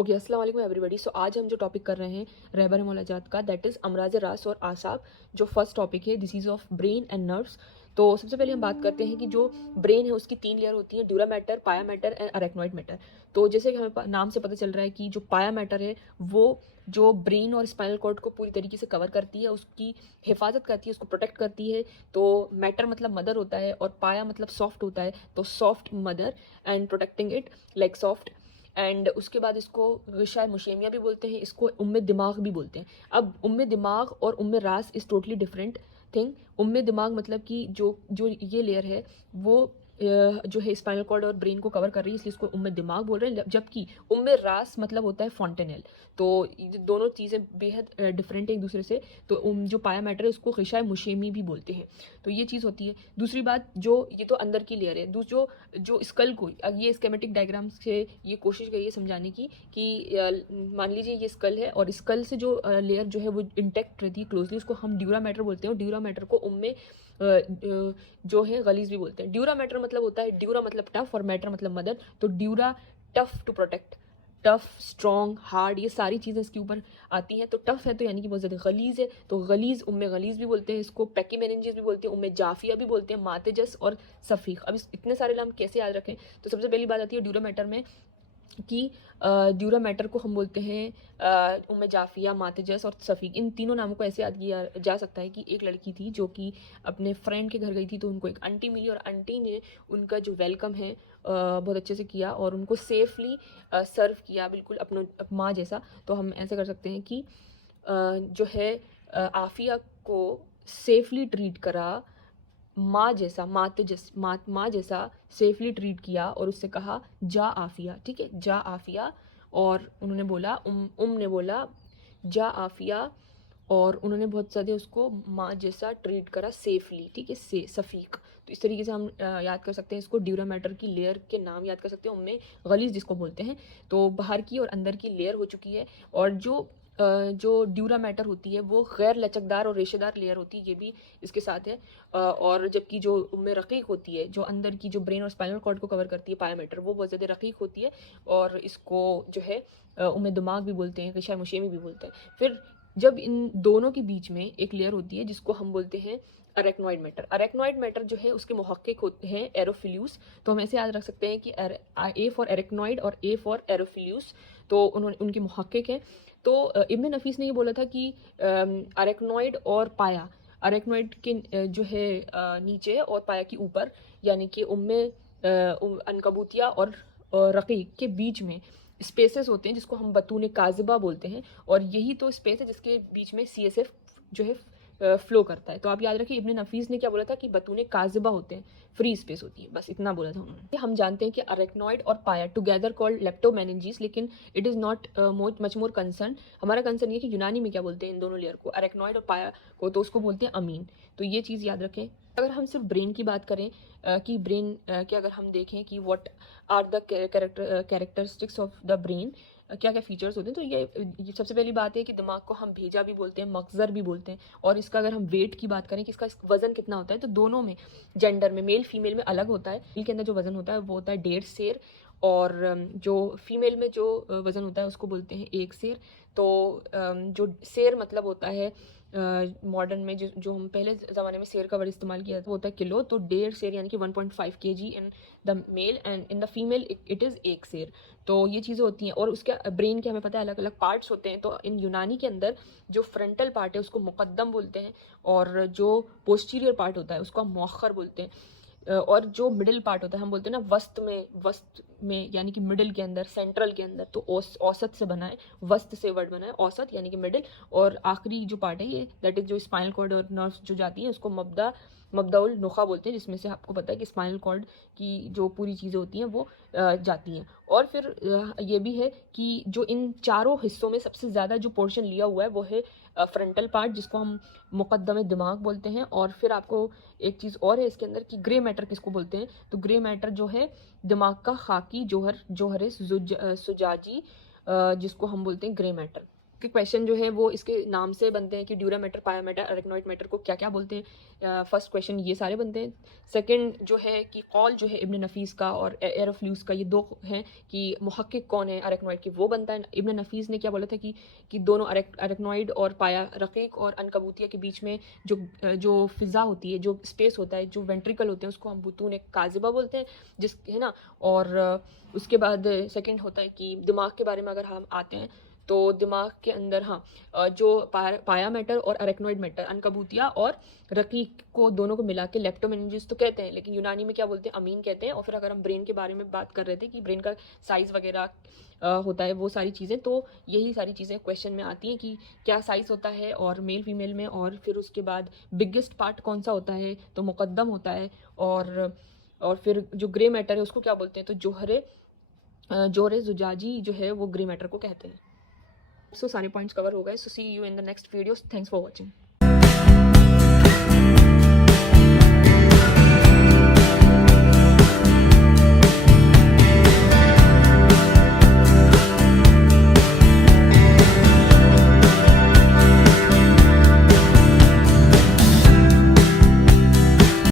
Okay, अस्सलाम वालेकुम everybody. सो आज हम जो टॉपिक कर रहे हैं रहबर मोलाजात का, दैट इज़ अमराज रास और आसाब। जो फर्स्ट टॉपिक है, disease of brain and nerves. तो सबसे पहले हम बात करते हैं कि जो ब्रेन है उसकी तीन लेयर होती हैं, ड्यूरा मैटर, पाया मैटर एंड अरेक्नॉइड मैटर। तो जैसे कि हमें नाम से पता चल रहा है कि जो पाया मैटर है वो जो ब्रेन और स्पाइनल कॉर्ड को पूरी तरीके से कवर करती है, उसकी हिफाजत करती है, उसको प्रोटेक्ट करती है। तो मैटर मतलब मदर होता है और पाया मतलब सॉफ्ट होता है, तो soft mother and protecting it like soft. And उसके बाद इसको शायद मुशेमिया भी बोलते हैं, इसको उम्मे दिमाग भी बोलते हैं। अब उम्मे दिमाग और उम्मे रास इज़ टोटली डिफरेंट थिंग। उम्मे दिमाग मतलब कि जो जो ये लेयर है वो जो है स्पाइनल कॉर्ड और ब्रेन को कवर कर रही है, इसलिए इसको उम्मे दिमाग बोल रहे हैं। जबकि उम्मे रास मतलब होता है फॉन्टेनेल। तो ये दोनों चीज़ें बेहद डिफरेंट है एक दूसरे से। तो जो पाया मैटर है उसको गिशाय मुशेमी भी बोलते हैं। तो ये चीज़ होती है। दूसरी बात, जो ये तो अंदर की लेयर है, जो जो स्कल को, अब ये स्केमेटिक डायग्राम से ये कोशिश करी है समझाने की कि मान लीजिए ये स्कल है और स्कल से जो लेयर जो है वो इंटेक्ट रहती है क्लोजली, उसको हम ड्यूरा मैटर बोलते हैं। और ड्यूरा मैटर को उम्मे जो है गलीज भी बोलते हैं। ड्यूरा मैटर मतलब होता है, ड्यूरा मतलब टफ और मैटर मतलब मदर। तो dura tough to protect, tough, strong, hard, ये सारी चीज़ें इसके ऊपर आती हैं। तो टफ है तो यानी कि बहुत ज़्यादा गलीज़ है, तो गलीज़ उम्मे गलीज़ भी बोलते हैं इसको, पेकी मेनिंजेस भी बोलते हैं, उम्मे जाफिया भी बोलते हैं, मातेजस और सफ़ीक। अब इतने सारे नाम कैसे याद रखें? तो सबसे पहली बात आती है ड्यूरा मैटर में कि ड्यूरा मैटर को हम बोलते हैं उम्मे जाफिया, मातेजस और सफ़ीक। इन तीनों नामों को ऐसे याद किया जा सकता है कि एक लड़की थी जो कि अपने फ्रेंड के घर गई थी, तो उनको एक आंटी मिली और आंटी ने उनका जो वेलकम है बहुत अच्छे से किया और उनको सेफली सर्व किया, बिल्कुल अपना माँ जैसा। तो हम ऐसे कर सकते हैं कि जो है आफिया को सेफली ट्रीट करा, माँ जैसा, माँ जैसा सेफली ट्रीट किया और उससे कहा जा आफिया, ठीक है, जा आफिया। और उन्होंने बोला ने बोला जा आफिया, और उन्होंने बहुत ज़्यादा उसको माँ जैसा ट्रीट करा सेफली, ठीक है, से सफ़ीक। तो इस तरीके से हम याद कर सकते हैं इसको, ड्यूरा मैटर की लेयर के नाम याद कर सकते हैं, उनमें गलीज जिसको बोलते हैं। तो बाहर की और अंदर की लेयर हो चुकी है। और जो ड्यूरा मैटर होती है वो गैर लचकदार और रेशेदार लेयर होती है, ये भी इसके साथ है। और जबकि जो उम्मे रकीक होती है, जो अंदर की जो ब्रेन और स्पाइनल कॉर्ड को कवर करती है, पाया मैटर, वो बहुत ज़्यादा रकीक होती है और इसको जो है उम्मे दिमाग भी बोलते हैं, गिशाय मुशेमी भी बोलते हैं। फिर जब इन दोनों के बीच में एक लेयर होती है जिसको हम बोलते हैं अरेक्नॉइड मैटर। अरेक्नॉइड मैटर जो है उसके मुहक्किक होते हैं एरोफिल्यूस। तो हम ऐसे याद रख सकते हैं कि ए फॉर अरेक्नॉइड और ए फॉर एरोफिल्यूस। तो उन्होंने उनके मुहक्किक हैं। तो इब्न नफीस ने ये बोला था कि अरेक्नॉइड और पाया, अरेक्नॉइड के जो है नीचे और पाया के ऊपर, यानी कि उम्मे अनकबूतिया और रकीक के बीच में स्पेसेस होते हैं जिसको हम बतून काज़िबा बोलते हैं। और यही तो स्पेस है जिसके बीच में CSF जो है फ्लो करता है। तो आप याद रखिए, इब्न नफीस ने क्या बोला था कि बतून काज़िबा होते हैं, फ्री स्पेस होती है, बस इतना बोला था उन्होंने। हम जानते हैं कि अरेक्नॉइड और पाया टुगेदर कॉल्ड लेप्टोमेनिंजीज, लेकिन it is not much more concern. हमारा कंसर्न ये कि यूनानी में क्या बोलते हैं इन दोनों लेयर को, अरेक्नॉइड और पाया को, तो उसको बोलते हैं अमीन। तो ये चीज़ याद रखें। अगर हम सिर्फ ब्रेन की बात करें कि ब्रेन के अगर हम देखें कि what are the characteristics of the brain, क्या क्या फीचर्स होते हैं, तो ये सबसे पहली बात है कि दिमाग को हम भेजा भी बोलते हैं, मगज़र भी बोलते हैं। और इसका अगर हम वेट की बात करें कि इसका वज़न कितना होता है, तो दोनों में, जेंडर में, मेल फीमेल में अलग होता है। मेल के अंदर जो वज़न होता है वो होता है 1.5 सेर, और जो फीमेल में जो वज़न होता है उसको बोलते हैं 1 सेर। तो जो सेर मतलब होता है मॉडर्न में जो हम पहले ज़माने में सेर का वर्ड इस्तेमाल किया था वो होता है किलो। तो 1.5 सेर यानी कि 1.5 kg in the male, and in the female it is 1 सेर। तो ये चीज़ें होती हैं। और उसके ब्रेन के हमें पता है अलग अलग पार्ट्स होते हैं। तो इन यूनानी के अंदर जो फ्रंटल पार्ट है उसको मुक़द्दम बोलते हैं, और जो पोस्टीरियर पार्ट होता है उसको हम मौखर बोलते हैं। और जो मिडिल पार्ट होता है हम बोलते हैं ना वस्त में यानी कि मिडिल के अंदर, सेंट्रल के अंदर। तो औसत से बना है, वस्त से वर्ड बना है, औसत यानी कि मिडिल। और आखिरी जो पार्ट है ये, दैट इज़ जो स्पाइनल कॉर्ड और नर्व्स जो जाती हैं उसको मबदाउल नुखा बोलते हैं, जिसमें से आपको पता है कि स्पाइनल कॉर्ड की जो पूरी चीज़ें होती हैं वो जाती हैं। और फिर ये भी है कि जो इन चारों हिस्सों में सबसे ज़्यादा जो पोर्शन लिया हुआ है वो है फ्रंटल पार्ट, जिसको हम मुक़द्दमे दिमाग बोलते हैं। और फिर आपको एक चीज़ और है इसके अंदर कि ग्रे मैटर किसको बोलते हैं, तो ग्रे मैटर जो है दिमाग का खाकी जोहर, जोहर सुजाजी, जिसको हम बोलते हैं ग्रे मैटर। के क्वेश्चन जो है वो इसके नाम से बनते हैं कि ड्यूरा मैटर, पाया मैटर, अरेक्नॉइड मैटर को क्या क्या बोलते हैं। फर्स्ट क्वेश्चन ये सारे बनते हैं। सेकंड जो है कि कौल जो है इब्न नफीस का और एरोफ्लूस का, ये दो हैं कि मुहक्किक कौन है अरेक्नॉइड की, वो बनता है। इब्न नफीस ने क्या बोला था कि दोनों अरेक्नॉइड और पाया, रकीक और अनकबूतिया के बीच में जो फ़िज़ा होती है, जो स्पेस होता है, जो वेंट्रिकल होते हैं, उसको हम बुतून काज़िबा बोलते हैं, जिस है ना। और उसके बाद सेकंड होता है कि दिमाग के बारे में अगर हम आते हैं तो दिमाग के अंदर जो पाया मैटर और अरेक्नॉइड मैटर, अनकबूतिया और रकीक को दोनों को मिला के लेप्टोमेनिंजेस तो कहते हैं, लेकिन यूनानी में क्या बोलते हैं, अमीन कहते हैं। और फिर अगर हम ब्रेन के बारे में बात कर रहे थे कि ब्रेन का साइज़ वगैरह होता है, वो सारी चीज़ें, तो यही सारी चीज़ें क्वेश्चन में आती हैं कि क्या साइज़ होता है और मेल फीमेल में। और फिर उसके बाद बिगेस्ट पार्ट कौन सा होता है, तो मुकद्दम होता है। और फिर जो ग्रे मैटर है उसको क्या बोलते हैं, तो जोहरे जुजाजी जो है वो ग्रे मैटर को कहते हैं। सो सारे पॉइंट्स कवर हो गए। So see you in the next video. Thanks for watching.